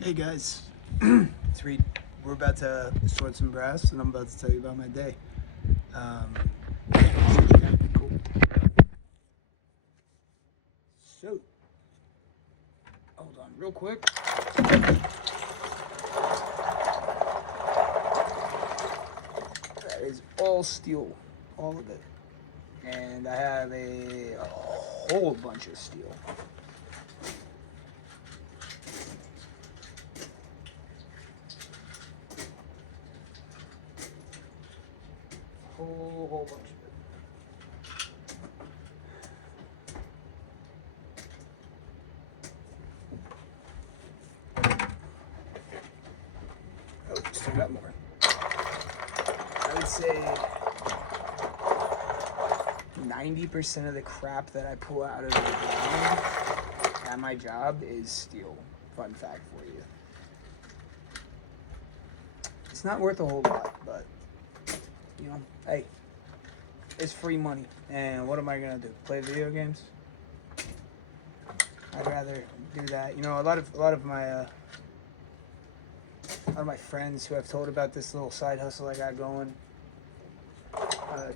Hey guys, it's Reid. We're about to sort some brass, and I'm about to tell you about my day. Um, that'd be cool. So, hold on, real quick. That is all steel, all of it, and I have a whole bunch of steel. Whole bunch of it. Oh, still got more. I would say 90% of the crap that I pull out of the ground at my job is steel. Fun fact for you. It's not worth a whole lot, but hey, it's free money. And what am I gonna do? Play video games? I'd rather do that. A lot of my friends who I've told about this little side hustle I got going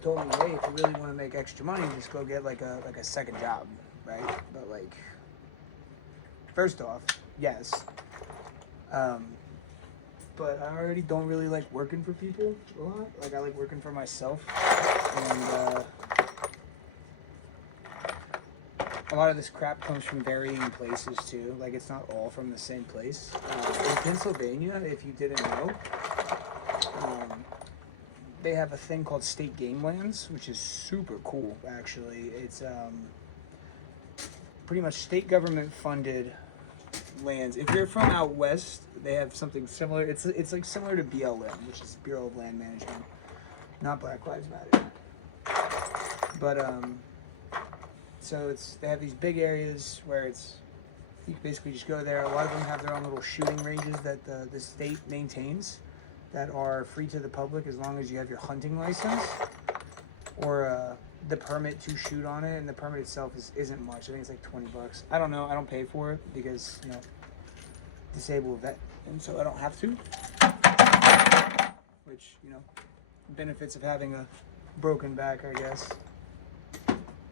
told me, hey, if you really want to make extra money, just go get like a second job, right? But like, first off, yes, but I already don't really like working for people a lot. Like I like working for myself, and a lot of this crap comes from varying places too. Like it's not all from the same place. In Pennsylvania, if you didn't know, they have a thing called state game lands, which is super cool. Actually, it's pretty much state government funded lands. If you're from out west, they have something similar. It's like similar to BLM, which is Bureau of Land Management, not Black Lives Matter. But so they have these big areas where you can basically just go there. A lot of them have their own little shooting ranges that the state maintains that are free to the public as long as you have your hunting license or the permit to shoot on it. And the permit itself isn't much. I think it's like $20. I don't know. I don't pay for it because disabled vet, and so I don't have to. Which benefits of having a broken back, I guess.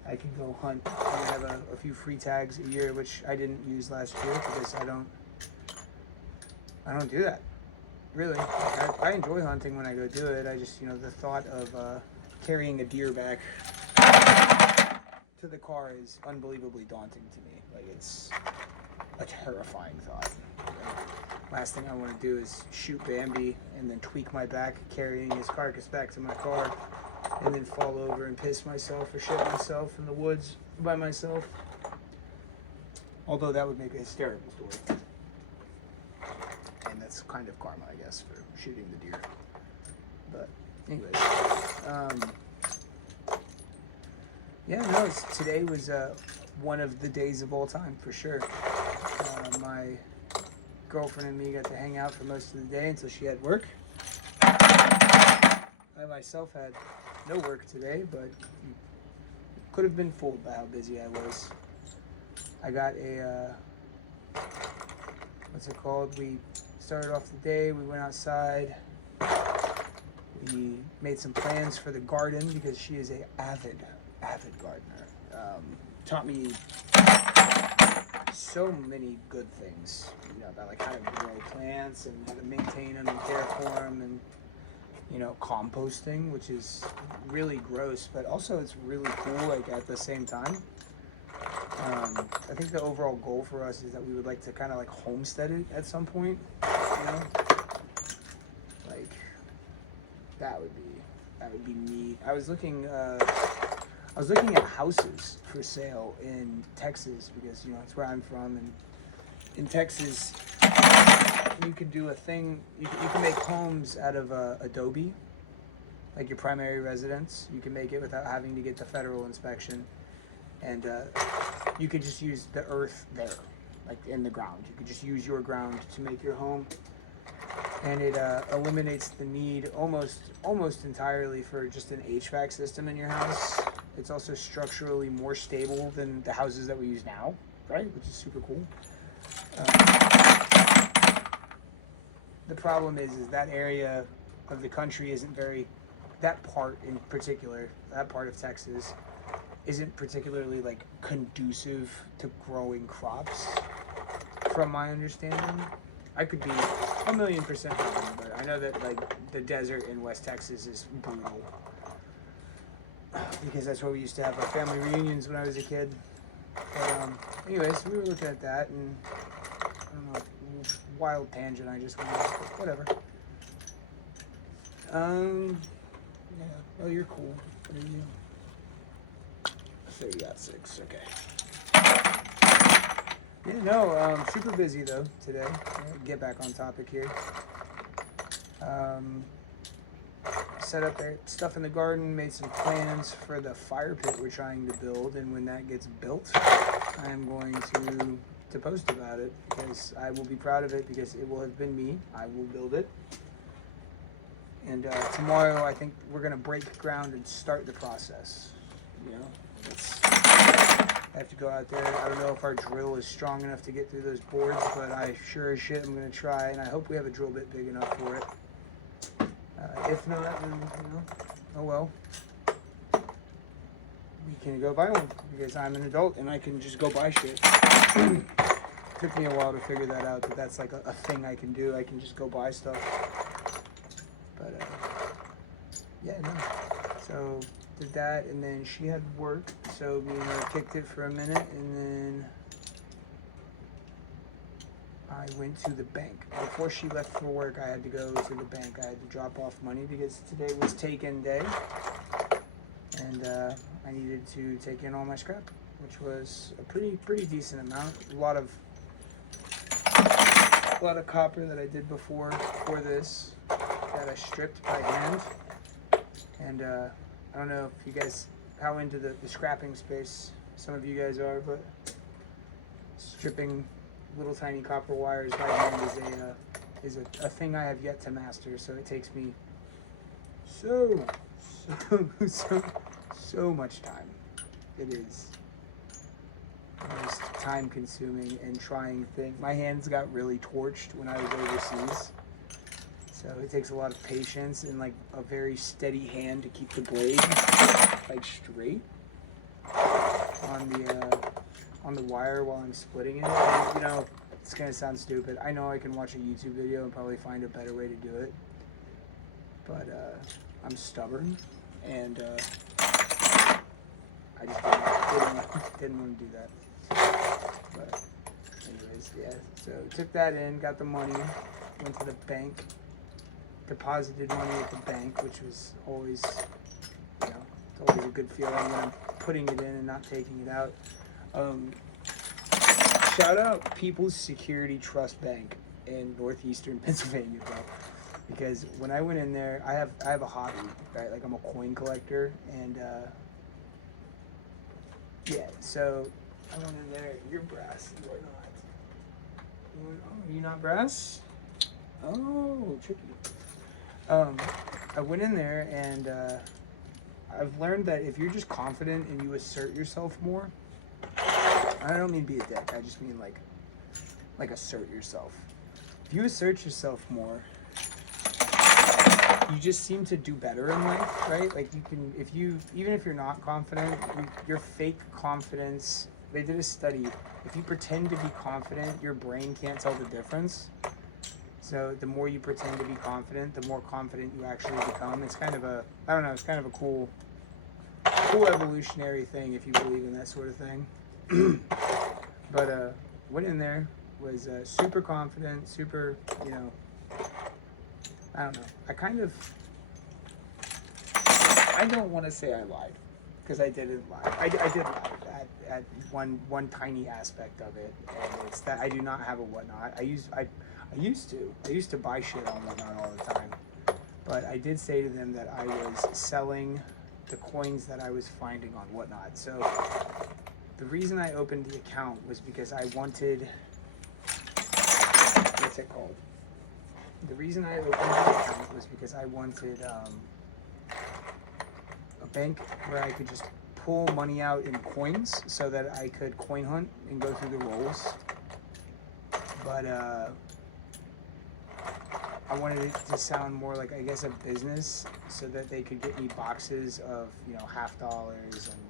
I can go hunt. I have a few free tags a year, which I didn't use last year because I don't do that. Really, I enjoy hunting when I go do it. I just, the thought of carrying a deer back to the car is unbelievably daunting to me. Like, it's a terrifying thought. Last thing I want to do is shoot Bambi and then tweak my back carrying his carcass back to my car and then fall over and piss myself or shit myself in the woods by myself. Although that would make a hysterical story. And that's kind of karma, I guess, for shooting the deer. But anyways, today was one of the days of all time for sure. My girlfriend and me got to hang out for most of the day until she had work. I myself had no work today, but could have been fooled by how busy I was. I got a what's it called? We started off the day, we went outside, we made some plans for the garden because she is a avid gardener. Taught me so many good things, about like how to grow plants and how to maintain them and care for them, and composting, which is really gross, but also it's really cool, like at the same time. I think the overall goal for us is that we would like to kind of like homestead it at some point, like that would be neat. I was looking at houses for sale in Texas because it's where I'm from, and in Texas you can do a thing. You can make homes out of adobe, like your primary residence. You can make it without having to get the federal inspection, and you could just use the earth there, like in the ground. You could just use your ground to make your home, and it eliminates the need almost entirely for just an HVAC system in your house. It's also structurally more stable than the houses that we use now, right? Which is super cool. the problem is that area of the country isn't very, that part in particular, that part of Texas isn't particularly like conducive to growing crops, from my understanding. I could be 1,000,000% wrong, but I know that like the desert in West Texas is brutal, because that's where we used to have our family reunions when I was a kid. But anyways, we were looking at that, and I don't know, wild tangent I just went off, but whatever. Yeah. Oh, you're cool. What are you? 30-6. Okay. Yeah, no, super busy though today. Get back on topic here. Set up stuff in the garden, made some plans for the fire pit we're trying to build, and when that gets built, I'm going to post about it, because I will be proud of it, because it will have been me. I will build it. And tomorrow, I think we're going to break ground and start the process. You know, I have to go out there. I don't know if our drill is strong enough to get through those boards, but I sure as shit am going to try, and I hope we have a drill bit big enough for it. If not, then, you know, oh well. We can go buy one, because I'm an adult and I can just go buy shit. Took me a while to figure that out, that that's like a thing I can do. I can just go buy stuff. But, yeah, no. So, did that, and then she had work, so me and her kicked it for a minute, and then I went to the bank. Before she left for work, I had to go to the bank. I had to drop off money, because today was take-in day, and I needed to take in all my scrap, which was a pretty decent amount. A lot of copper that I did before for this, that I stripped by hand. And I don't know if you guys, how into the scrapping space some of you guys are, but stripping little tiny copper wires by hand is a thing I have yet to master. So it takes me so much time. It is the most time consuming and trying thing. My hands got really torched when I was overseas. So it takes a lot of patience and like a very steady hand to keep the blade like straight on the wire while I'm splitting it. And, you know, it's gonna sound stupid. I know I can watch a YouTube video and probably find a better way to do it, but I'm stubborn, and I just didn't want to do that. But anyways, yeah. So took that in, got the money, went to the bank, deposited money at the bank, which was always, you know, it's always a good feeling when I'm putting it in and not taking it out. Shout out People's Security Trust Bank in northeastern Pennsylvania, bro. Because when I went in there, I have a hobby, right? Like I'm a coin collector, and yeah. So I went in there. You're brass, you are not. Oh, are you not brass? Oh, tricky. I went in there, and I've learned that if you're just confident and you assert yourself more, I don't mean be a dick, I just mean like assert yourself. If you assert yourself more, you just seem to do better in life, right? Like you can, even if you're not confident, your fake confidence, they did a study, if you pretend to be confident, your brain can't tell the difference. So the more you pretend to be confident, the more confident you actually become. It's kind of I don't know, it's kind of a cool evolutionary thing if you believe in that sort of thing. But went in there, was super confident, super, you know, I don't know. I don't want to say I lied, because I didn't lie. I did lie at one tiny aspect of it, and it's that I do not have a whatnot. I used to buy shit on whatnot all the time, but I did say to them that I was selling the coins that I was finding on whatnot. So the reason I opened the account was because I wanted, what's it called? The reason I opened the account was because I wanted a bank where I could just pull money out in coins so that I could coin hunt and go through the rolls. But I wanted it to sound more like, I guess, a business, so that they could get me boxes of, you know, half dollars and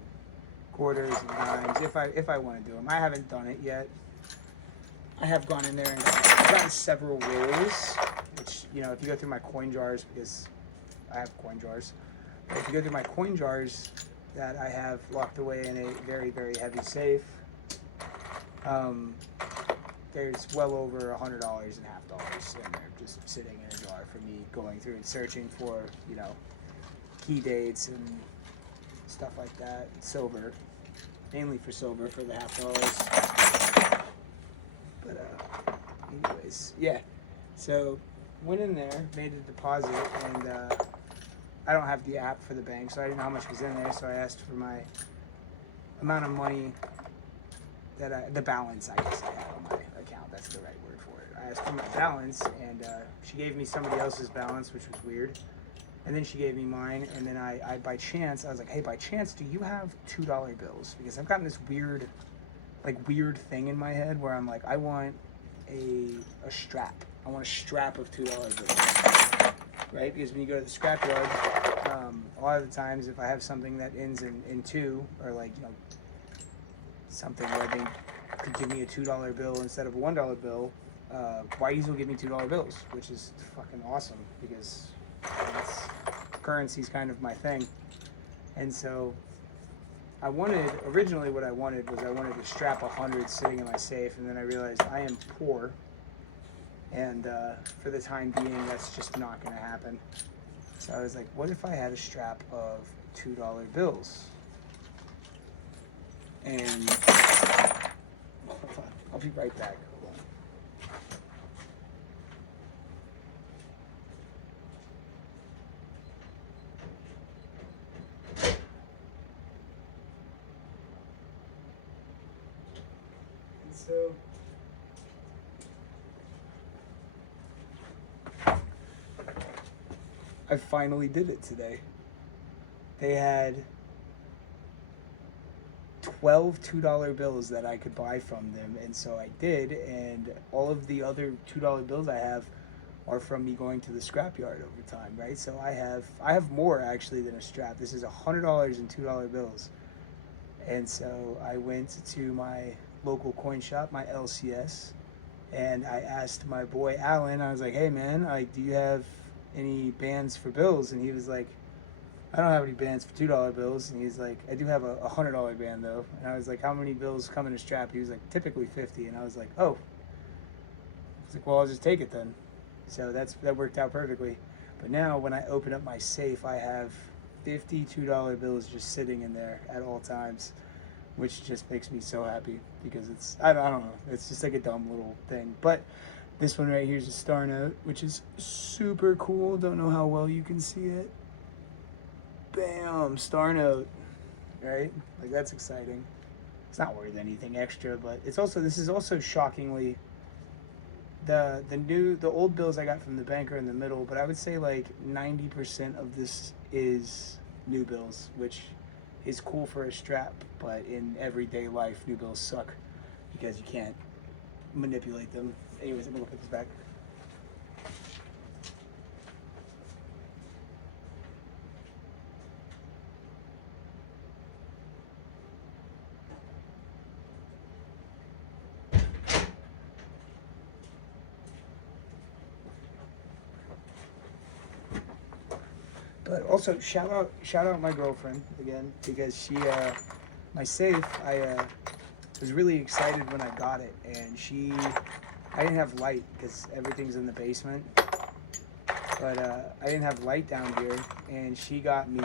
quarters and dimes if I want to do them. I haven't done it yet. I have gone in there and I've gotten several rolls, which, you know, if you go through my coin jars, because I have coin jars, but if you go through my coin jars that I have locked away in a very, very heavy safe, there's well over $100 and half dollars in there just sitting in a jar for me going through and searching for, you know, key dates and stuff like that. Silver, mainly for silver for the half dollars. But anyways, yeah. So went in there, made a deposit, and I don't have the app for the bank, so I didn't know how much was in there. So I asked for my amount of money that the balance, I guess, I had on my account. That's the right word for it. I asked for my balance, and she gave me somebody else's balance, which was weird. And then she gave me mine, and then I by chance, I was like, hey, by chance, do you have $2 bills? Because I've gotten this weird thing in my head where I'm like, I want a strap. I want a strap of $2 bills, right? Because when you go to the scrapyard, a lot of the times if I have something that ends in two, or like, you know, something where they could give me a $2 bill instead of a $1 bill, Whitey's will give me $2 bills, which is fucking awesome, because that's, currency's kind of my thing. And so originally what I wanted to strap 100 sitting in my safe, and then I realized I am poor, and for the time being, that's just not going to happen. So I was like, what if I had a strap of $2 bills? And hold on, I'll be right back. Hold on. And so I finally did it today. They had 12 $2 bills that I could buy from them, and so I did, and all of the other $2 bills I have are from me going to the scrapyard over time, right? So I have more actually than a strap. This is $100 and $2 bills. And so I went to my local coin shop, my LCS, and I asked my boy Alan, I was like, hey man, like, do you have any bands for bills? And he was like, I don't have any bands for $2 bills. And he's like, I do have a $100 band though. And I was like, how many bills come in a strap? He was like, typically 50. And I was like, oh. I was like, well, I'll just take it then. So that worked out perfectly. But now when I open up my safe, I have $52 bills just sitting in there at all times, which just makes me so happy, because it's, I don't know, it's just like a dumb little thing. But this one right here is a star note, which is super cool. Don't know how well you can see it. Bam, star note, right? Like, that's exciting. It's not worth anything extra, but it's also, this is also shockingly, the old bills I got from the bank are in the middle, but I would say like 90% of this is new bills, which is cool for a strap, but in everyday life, new bills suck because you can't manipulate them. Anyways, I'm gonna put this back. But also shout out my girlfriend again, because she my safe, I was really excited when I got it, and I didn't have light because everything's in the basement, but I didn't have light down here, and she got me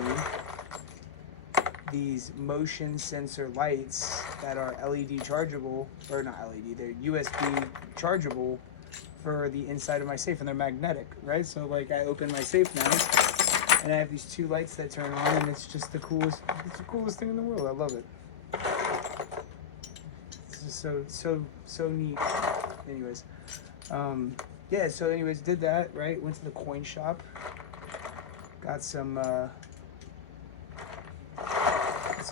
these motion sensor lights that are LED chargeable, or not LED, they're USB chargeable for the inside of my safe, and they're magnetic, right? So like, I open my safe now, and I have these two lights that turn on, and it's just the coolest thing in the world. I love it. It's just so neat. Anyways, yeah, so anyways, did that, right? Went to the coin shop, got some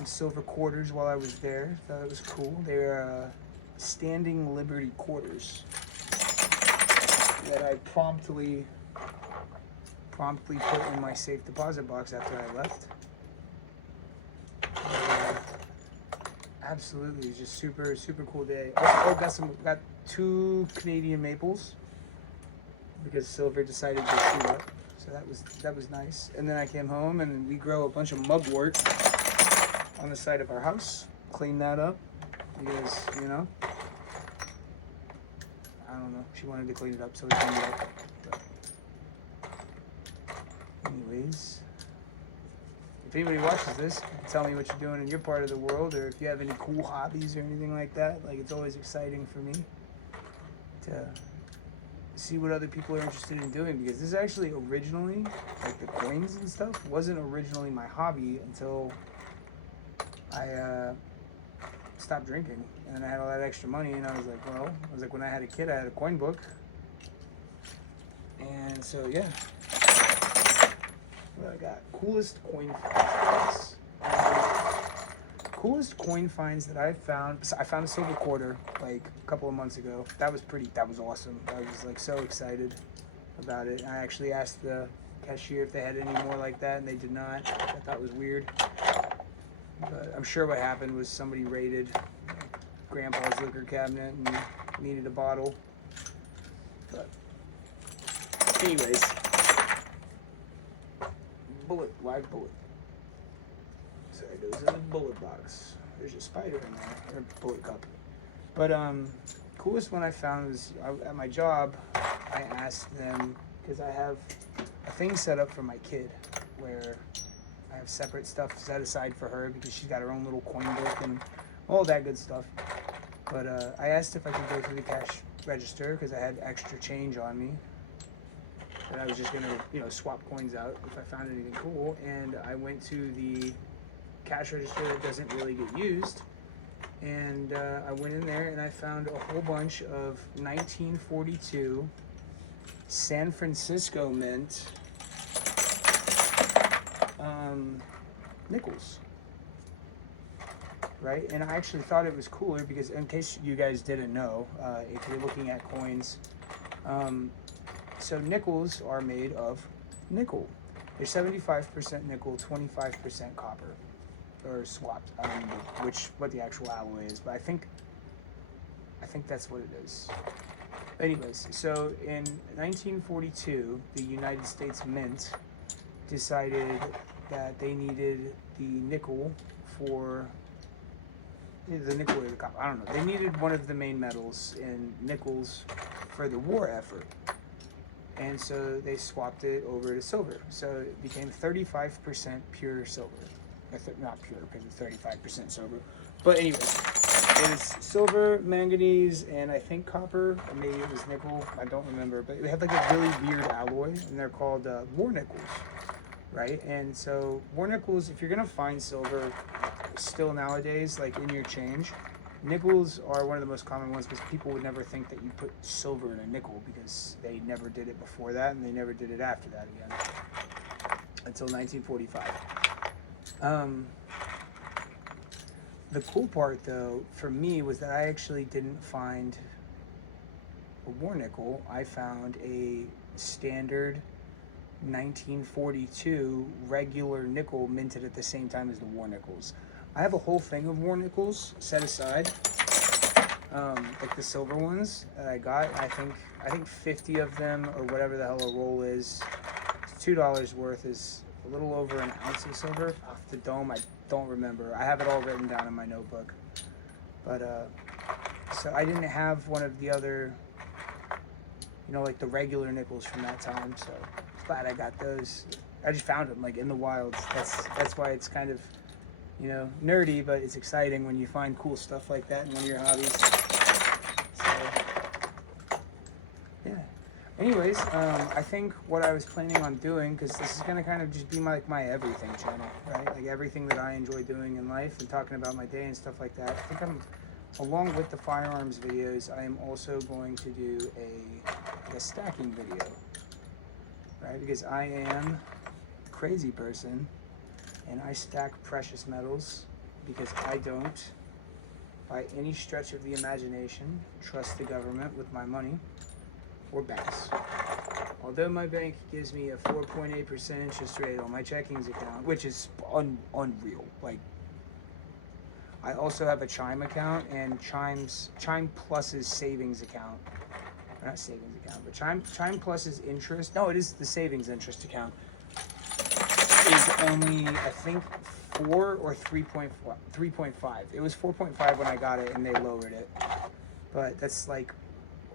silver quarters while I was there. Thought it was cool. They're standing Liberty quarters that I promptly promptly put in my safe deposit box after I left. Absolutely, just super cool day. Also, got 2 Canadian maples because silver decided to shoot up, so that was nice. And then I came home and we grow a bunch of mugwort on the side of our house. Clean that up because I don't know. She wanted to clean it up, so we cleaned it up. But anyways. If anybody watches this, you can tell me what you're doing in your part of the world, or if you have any cool hobbies or anything like that. Like, it's always exciting for me to see what other people are interested in doing, because this is actually originally, like the coins and stuff, wasn't originally my hobby until I stopped drinking, and then I had all that extra money, and I was like, when I had a kid, I had a coin book, and so yeah. What I got? Coolest coin finds. Coolest coin finds that I've found. I found a silver quarter like a couple of months ago. That was awesome. I was like so excited about it. I actually asked the cashier if they had any more like that, and they did not. I thought it was weird. But I'm sure what happened was somebody raided Grandpa's liquor cabinet and needed a bottle. But anyways. Live bullet. So it goes in the bullet box. There's a spider in there, or a bullet cup. But coolest one I found was at my job. I asked them, because I have a thing set up for my kid where I have separate stuff set aside for her because she's got her own little coin book and all that good stuff. But I asked if I could go through the cash register because I had extra change on me. And I was just gonna, swap coins out if I found anything cool. And I went to the cash register that doesn't really get used. And I went in there and I found a whole bunch of 1942 San Francisco mint nickels. Right? And I actually thought it was cooler because, in case you guys didn't know, if you're looking at coins, so nickels are made of nickel. They're 75% nickel, 25% copper, or swapped. I don't know what the actual alloy is, but I think that's what it is. Anyways, so in 1942, the United States Mint decided that they needed the nickel for the nickel or the copper. I don't know. They needed one of the main metals in nickels for the war effort. And so they swapped it over to silver. So it became 35% pure silver. Not pure, because it's 35% silver. But anyway, it was silver, manganese, and I think copper, or maybe it was nickel. I don't remember. But it had like a really weird alloy, and they're called war nickels, right? And so war nickels, if you're going to find silver still nowadays, like in your change, nickels are one of the most common ones because people would never think that you put silver in a nickel because they never did it before that and they never did it after that again until 1945. The cool part though for me was that I actually didn't find a war nickel. I found a standard 1942 regular nickel minted at the same time as the war nickels. I have a whole thing of war nickels set aside, like the silver ones that I got. I think 50 of them, or whatever the hell a roll is, it's $2 worth, is a little over an ounce of silver. Off the dome, I don't remember. I have it all written down in my notebook. But so I didn't have one of the other, like the regular nickels from that time. So glad I got those. I just found them like in the wilds. That's why it's kind of, nerdy, but it's exciting when you find cool stuff like that in one of your hobbies. So, yeah. Anyways, I think what I was planning on doing, because this is going to kind of just be my everything channel, right? Like everything that I enjoy doing in life and talking about my day and stuff like that. I think along with the firearms videos, I am also going to do a stacking video, right? Because I am a crazy person. And I stack precious metals because I don't, by any stretch of the imagination, trust the government with my money or banks. Although my bank gives me a 4.8% interest rate on my checkings account, which is unreal. Like, I also have a Chime account, and Chime Plus's savings account. Not savings account, but Chime Plus's interest. No, it is the savings interest account. Is only, I think, 4 or 3.5. It was 4.5 when I got it, and they lowered it. But that's like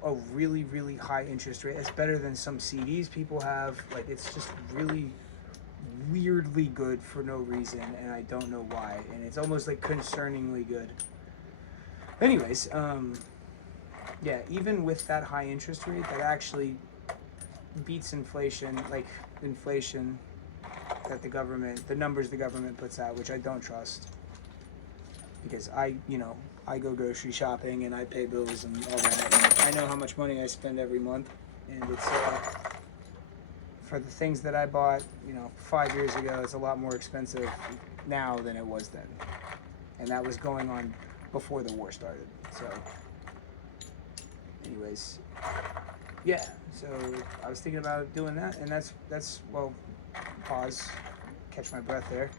a really, really high interest rate. It's better than some CDs people have. Like, it's just really weirdly good for no reason, and I don't know why. And it's almost like concerningly good. Anyways, yeah, even with that high interest rate, that actually beats inflation, like inflation that the numbers the government puts out, which I don't trust. Because I go grocery shopping and I pay bills and all that. And I know how much money I spend every month, and it's for the things that I bought, 5 years ago, it's a lot more expensive now than it was then, and that was going on before the war started. So, anyways, yeah. So I was thinking about doing that, and that's well, pause, catch my breath there.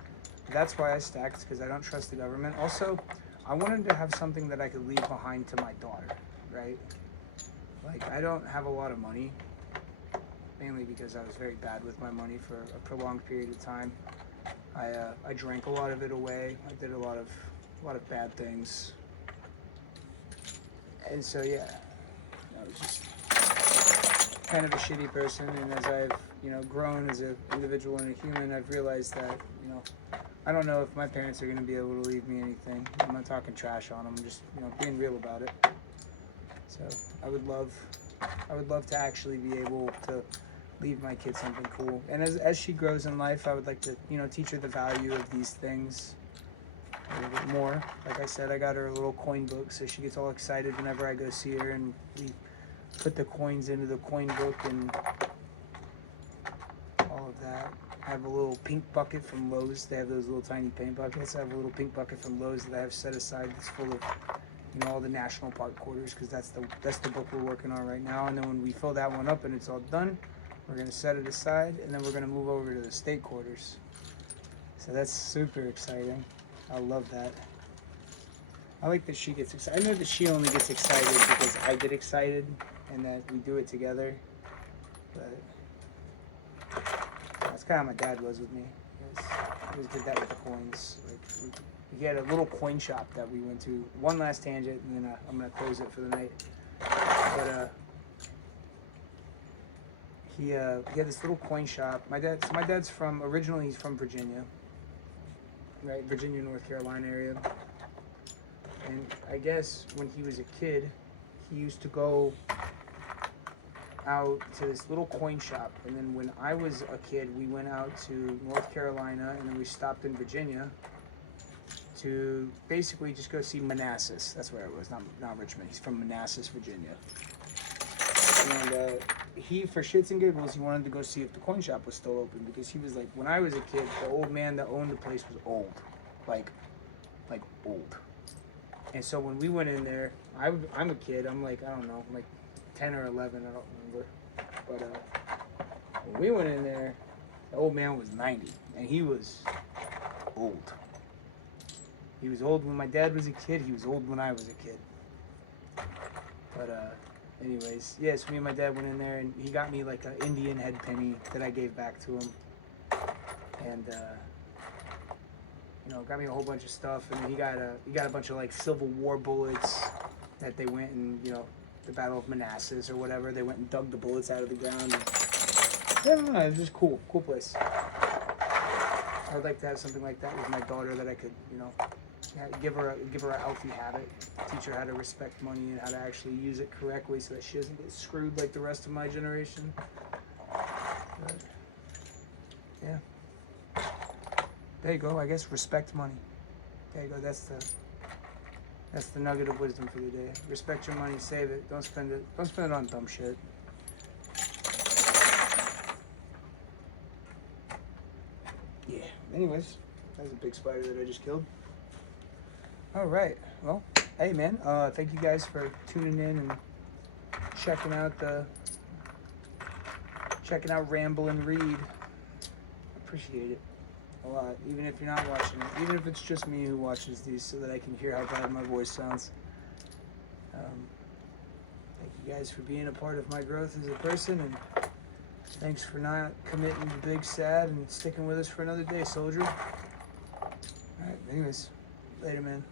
That's why I stacked, because I don't trust the government. Also, I wanted to have something that I could leave behind to my daughter, right? Like, I don't have a lot of money, mainly because I was very bad with my money for a prolonged period of time. I drank a lot of it away. I did a lot of bad things, and so yeah, I was just kind of a shitty person. And as I've grown as an individual and a human, I've realized that I don't know if my parents are going to be able to leave me anything. I'm not talking trash on them. I'm just being real about it. So I would love to actually be able to leave my kid something cool. And as she grows in life, I would like to teach her the value of these things a little bit more. Like I said, I got her a little coin book, so she gets all excited whenever I go see her, and we put the coins into the coin book and all of that. I have a little pink bucket from Lowe's. They have those little tiny paint buckets. I have a little pink bucket from Lowe's that I have set aside that's full of all the national park quarters, because that's the book we're working on right now. And then when we fill that one up and it's all done, we're going to set it aside, and then we're going to move over to the state quarters. So that's super exciting. I love that. I like that she gets excited. I know that she only gets excited because I get excited and that we do it together. But that's kind of how my dad was with me. He always did that with the coins. Like, he had a little coin shop that we went to. One last tangent, and then I'm going to close it for the night. But he had this little coin shop. My dad's originally he's from Virginia, right? Virginia, North Carolina area. And I guess when he was a kid, he used to go out to this little coin shop. And then when I was a kid, we went out to North Carolina, and then we stopped in Virginia to basically just go see Manassas. That's where it was, not Richmond. He's from Manassas, Virginia. And he, for shits and giggles, he wanted to go see if the coin shop was still open, because he was like, when I was a kid, the old man that owned the place was old, like old. And so when we went in there, I'm a kid. I'm like, I don't know, I'm like 10 or 11. I don't remember. But when we went in there, the old man was 90, and he was old. He was old when my dad was a kid. He was old when I was a kid. But anyways, yes, me and my dad went in there, and he got me like an Indian head penny that I gave back to him, and got me a whole bunch of stuff. And then he got a bunch of like Civil War bullets that they went and the Battle of Manassas or whatever. They went and dug the bullets out of the ground. And, yeah, I don't know, it was just cool place. I would like to have something like that with my daughter, that I could give her a healthy habit, teach her how to respect money and how to actually use it correctly, so that she doesn't get screwed like the rest of my generation. But, yeah. There you go. I guess respect money. There you go. That's the nugget of wisdom for the day. Respect your money, save it. Don't spend it. Don't spend it on dumb shit. Yeah. Anyways, that's a big spider that I just killed. All right. Well, hey man. Thank you guys for tuning in and checking out checking out Ramblin' Reid. Appreciate it a lot, even if you're not watching it, even if it's just me who watches these so that I can hear how bad my voice sounds. Thank you guys for being a part of my growth as a person, and thanks for not committing to Big Sad and sticking with us for another day, soldier. Alright, anyways, later, man.